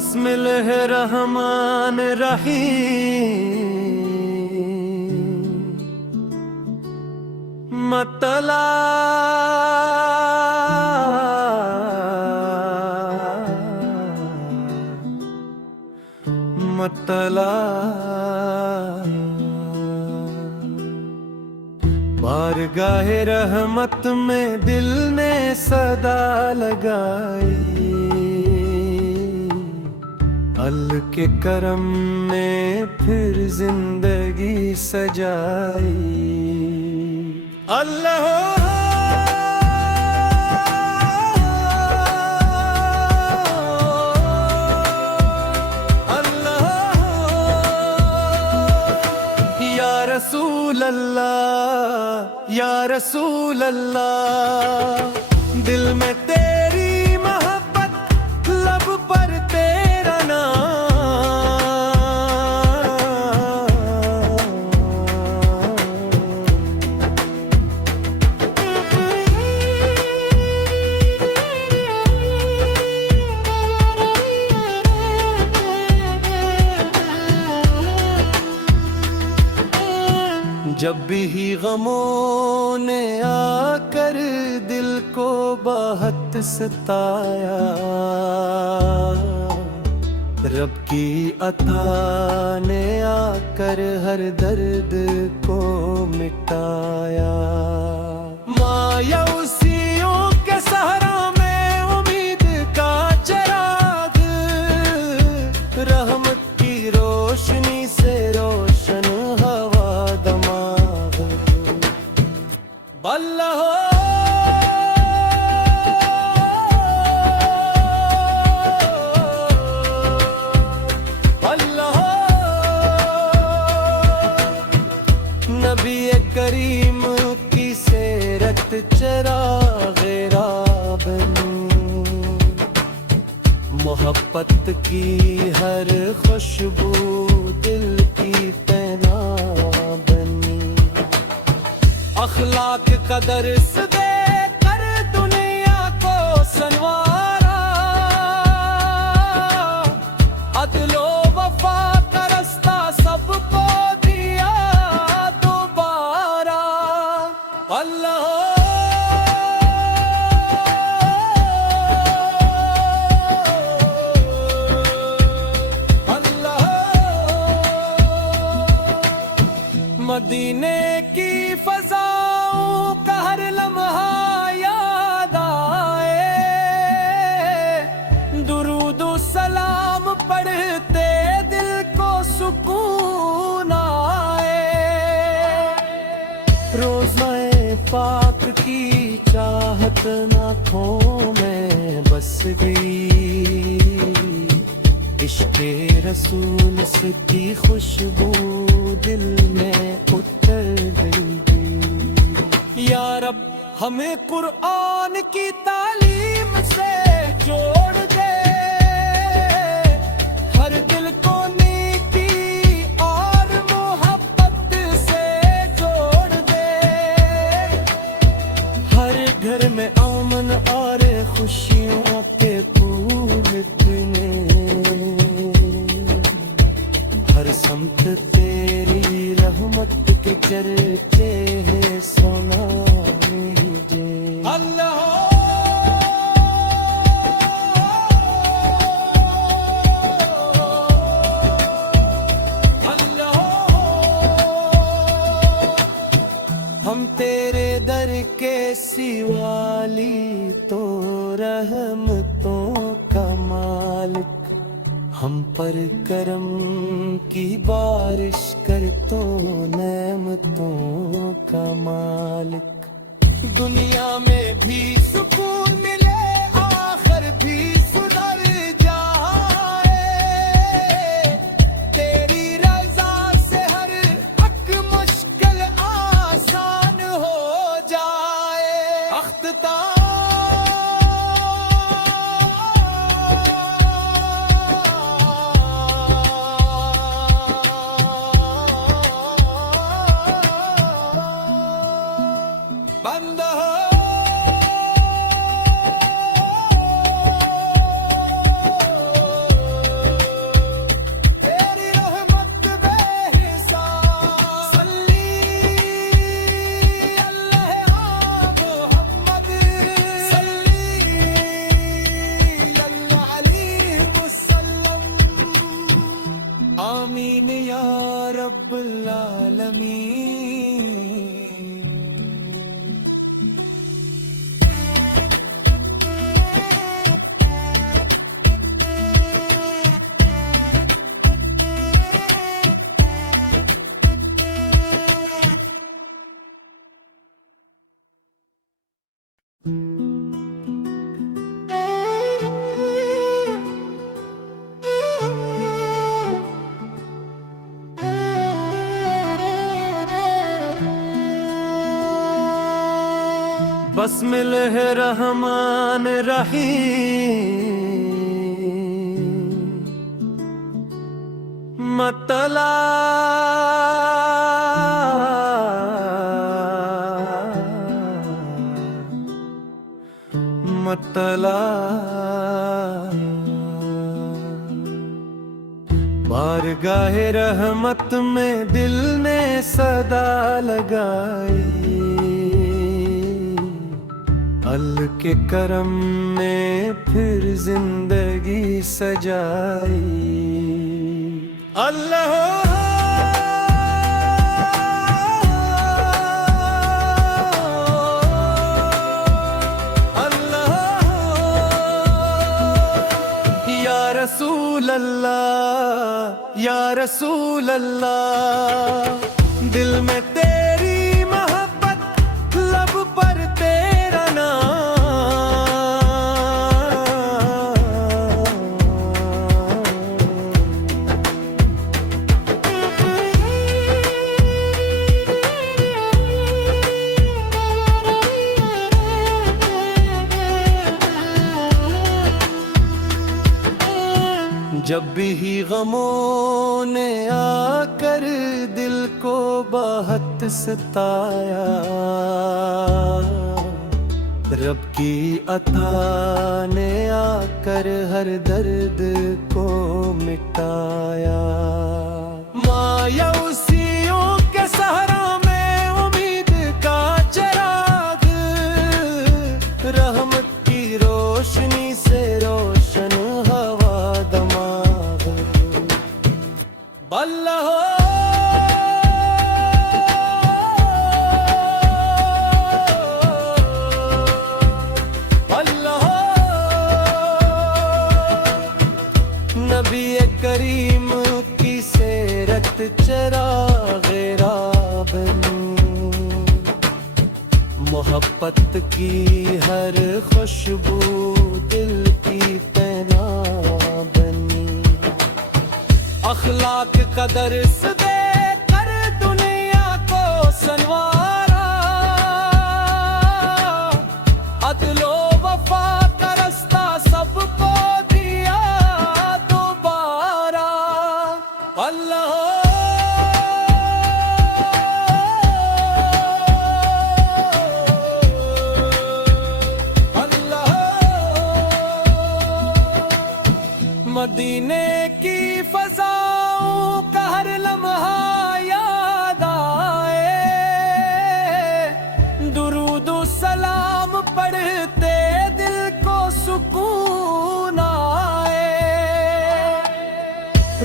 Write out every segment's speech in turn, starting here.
बस मिले है रहमान रहीम, मतला मतला बारगाहे रहमत में दिल ने सदा लगाई, अल्लाह के करम ने फिर जिंदगी सजाई। अल्लाह रसूल अल्लाह या रसूल अल्लाह, दिल में तेरी मोहब्बत लब पर तेरा जब भी गमों ने आकर दिल को बहुत सताया, रब की अता ने आकर हर दर्द को मिटाया। मायूसियों के सहरा में उम्मीद का चिराग, रहमत की रोशनी से रोशन हवा दमाग। अल्लाह अल्लाह नबी करीम की सीरत चिराग़े राह बनी, मोहब्बत की हर खुशबू दिल की तना बनी। अखलाक का दर्स दे कर दुनिया को संवारा, अदलो वफा का रास्ता सबको दिया दोबारा। अल्लाह मदीने की फज़ाओं का हर लम्हा याद आए, दुरूद सलाम पढ़ते दिल को सुकून आए। रोज़ाए पाक की चाहत आँखों में बस गई, इश्क़े रसूल की खुशबू दिल में उतर गई। या रब हमें कुरान की तालीम से जोड़ दे, हर दिल को नेकी और मोहब्बत से जोड़ दे। हर घर में अमन और खुशियों के फूल खिले, हर समत तेरी रहमत के चर्चे हैं सुना मुझे। अल्लाह अल्लाह हम तेरे दर के सिवाली तो रहमतों का मालिक, हम पर करम की बारिश कर तो नेमतों का मालिक। दुनिया में भी सुकून मिले आखिर भी सुधर जाए, तेरी रज़ा से हर हक मुश्किल आसान हो जाए। अख्ता बंद हो रब्बुल आलमीन। बस्मिल है रहमान रहीम, मतला मतला बारगाहे रहमत में दिल ने सदा लगाई, अल के करम ने फिर जिंदगी सजाई। अल्लाह अल्लाह या रसूल अल्लाह या रसूल अल्लाह, दिल में तेरी मोहब्बत, लब पर तेरा जब भी गमों ने आकर दिल को बहुत सताया, रब की अता ने आकर हर दर्द को मिटाया। मायूसियों के सहरा में उम्मीद का चिराग, रहमत की रोशनी से रोशन हवा दमाग। अल्लाह अल्लाह नबी करीम की सीरत चराग़े राबन, मोहब्बत की हर खुशबू दिल की पहना बनी। अखलाक का दर्स दे कर दुनिया को सनवारा, अदलो वफा का रास्ता सबको दिया दोबारा। अल्लाह मदीने की फज़ाओं का हर लम्हा याद आए, दुरूद सलाम पढ़ते दिल को सुकून आए।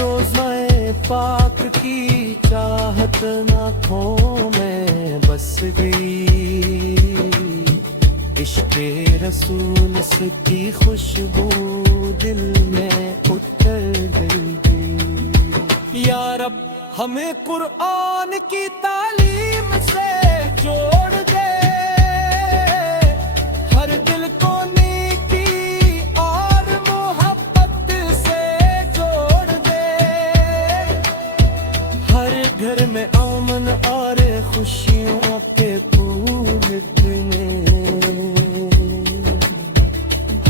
रोज़ाए पाक की चाहत आँखों में बस गई, इश्क़े रसूल की खुशबू दिल में उतर गई। या रब हमें कुरान की तालीम से जोड़ दे, हर दिल को नेकी और मोहब्बत से जोड़ दे। हर घर में अमन और खुशियों के फूल खिले,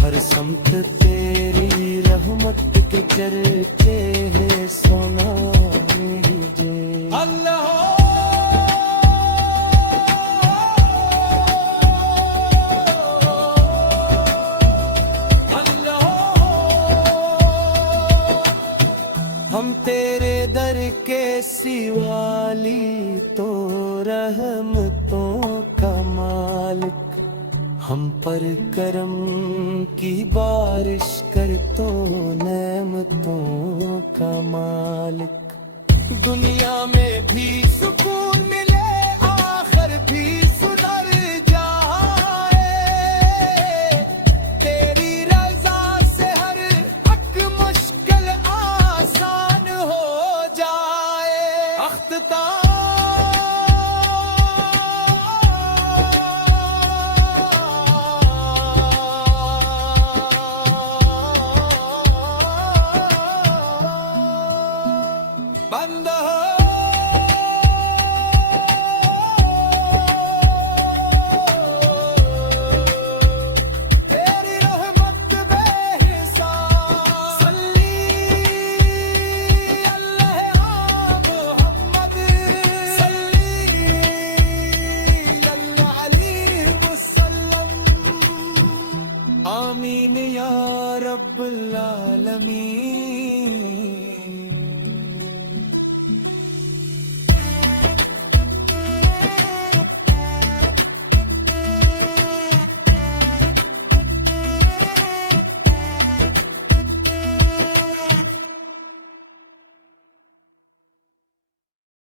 हर समत तेरी रहमत के चर्चे हैं सुनाइए। अल्लाह अल्लाह हम तेरे दर के सिवाली तो रहमतों का मालिक, हम पर करम की बारिश कर तो नेमतों का मालिक। दुनिया में भी सुकून मिले आखिर भी सुधर जाए तेरी रजा से हर हक मुश्किल आसान हो जाए बंद हो तेरी रहमत बेहिसाब सल्ली अल्लाह मोहम्मद सल्ली अल्लाह अलैहि वसल्लम आमीन या रब्बल आलमीन।